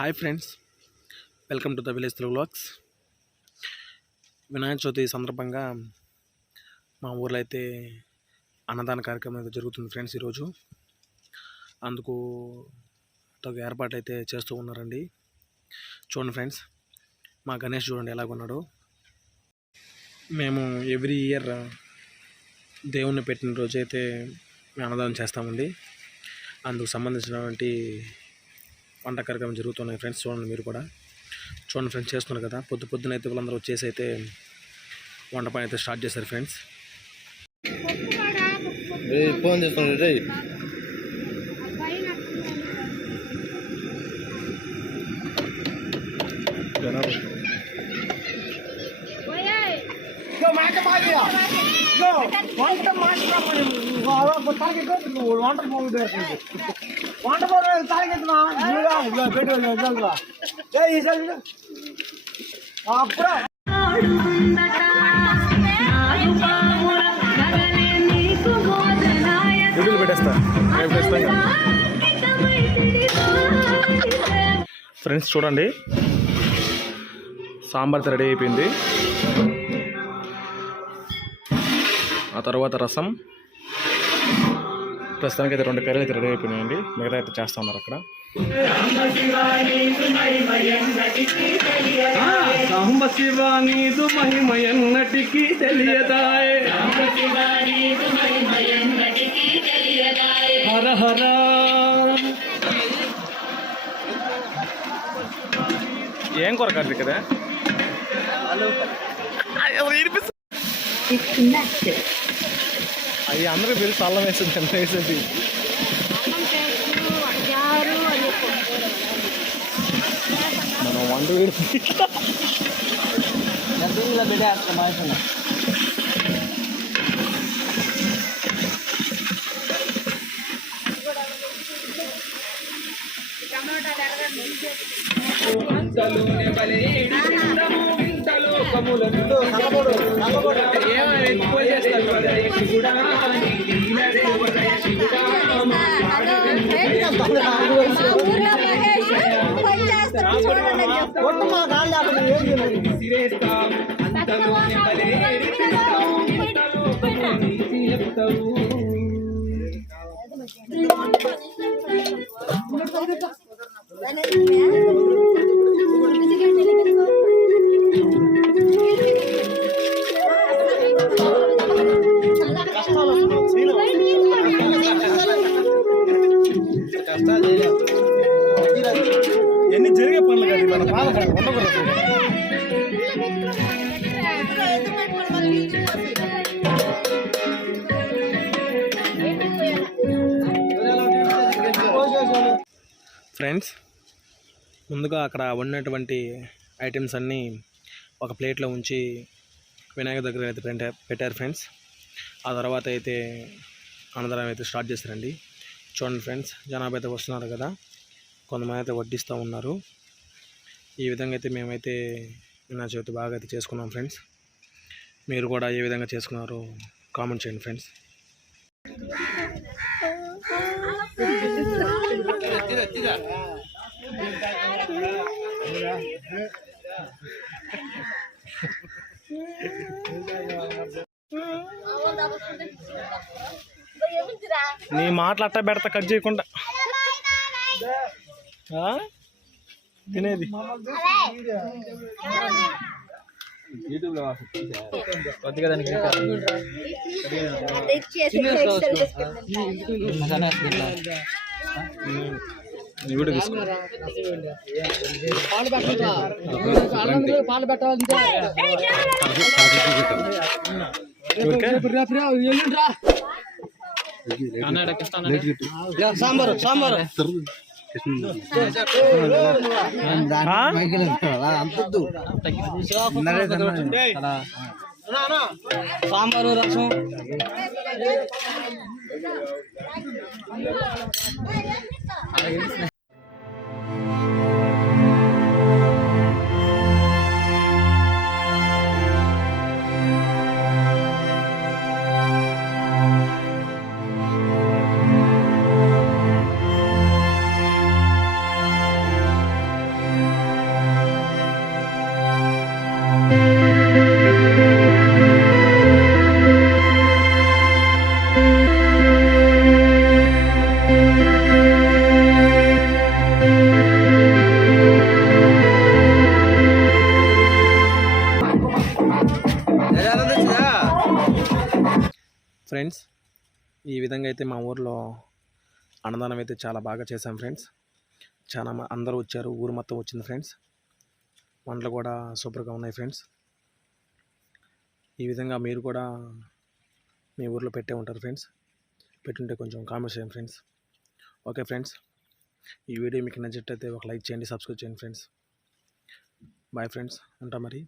Hi friends, welcome to the village Telugu vlogs. Vinayaka Chavithi సందర్భంగా మా ఊర్లో అయితే అన్నదాన కార్యక్రమం అయితే జరుగుతుంది ఫ్రెండ్స్. ఈరోజు అందుకు ఒక ఏర్పాటు అయితే చేస్తూ ఉన్నారండి. చూడండి ఫ్రెండ్స్, మా గణేష్ చూడండి ఎలాగున్నాడు. మేము ఎవ్రీ ఇయర్ దేవుణ్ణి పెట్టిన రోజు అయితే మేము అన్నదానం చేస్తామండి. అందుకు సంబంధించినటువంటి వంట కార్యక్రమం జరుగుతున్నాయి ఫ్రెండ్స్. చూడండి, మీరు కూడా చూడండి ఫ్రెండ్స్. చేస్తున్నారు కదా, పొద్దున అయితే వీళ్ళందరూ వచ్చేసి అయితే వంట పని అయితే స్టార్ట్ చేశారు ఫ్రెండ్స్. ఫోన్ చేస్తున్నాడు. వంట పెట్టేస్తా ఫ్రెండ్స్. చూడండి, సాంబార్ రెడీ అయిపోయింది. ఆ తర్వాత రసం, ప్రస్తుతానికి అయితే 2 కర్రీలు అయితే రెడీ అయిపోయినాయండి. మిగతా అయితే చేస్తూ ఉన్నారు అక్కడ. సాంబ శివ నీదు మహిమయన్నటికి తెలియదాయే, హర హర. ఏం కూర కర్రీ కదా, అవి అందరూ పిలిచి అల్లం వేసింది ఎంత వేసేది. మనం వంట పెట్టేస్తాం. ఎన్ని జరిగే పనులు కానీ మన పాల ఉండకూడదు. ఫ్రెండ్స్, ముందుగా అక్కడ వండినటువంటి ఐటమ్స్ అన్నీ ఒక ప్లేట్లో ఉంచి వినాయక దగ్గర అయితే పెట్టారు ఫ్రెండ్స్. ఆ తర్వాత అయితే అన్నదానం అయితే స్టార్ట్ చేస్తారండి. చూడండి ఫ్రెండ్స్, జనాభా అయితే వస్తున్నారు కదా, కొంతమంది అయితే వడ్డిస్తూ ఉన్నారు. ఈ విధంగా అయితే మేమైతే వినాయక చవితి బాగా అయితే చేసుకున్నాం ఫ్రెండ్స్. మీరు కూడా ఏ విధంగా చేసుకున్నారో కామెంట్ చేయండి ఫ్రెండ్స్. నీ మాటలు అట్టా పెడతా, కట్ చేయకుండా తినేది. వీడియో తీసుకో. పాలు పెట్టాలి. సాంబారు సాంబారు సాంబారు రసం. ఈ విధంగా అయితే మా ఊర్లో అన్నదానం అయితే చాలా బాగా చేశాం ఫ్రెండ్స్. అందరూ వచ్చారు, ఊరు మొత్తం వచ్చింది ఫ్రెండ్స్. వంటలు కూడా సూపర్గా ఉన్నాయి ఫ్రెండ్స్. ఈ విధంగా మీరు కూడా మీ ఊర్లో పెట్టే ఉంటారు ఫ్రెండ్స్. పెట్టుంటే కొంచెం కామెంట్స్ చేయండి ఫ్రెండ్స్. ఓకే ఫ్రెండ్స్, ఈ వీడియో మీకు నచ్చినట్లయితే ఒక లైక్ చేయండి, సబ్స్క్రైబ్ చేయండి ఫ్రెండ్స్. బాయ్ ఫ్రెండ్స్, ఉంటా మరి.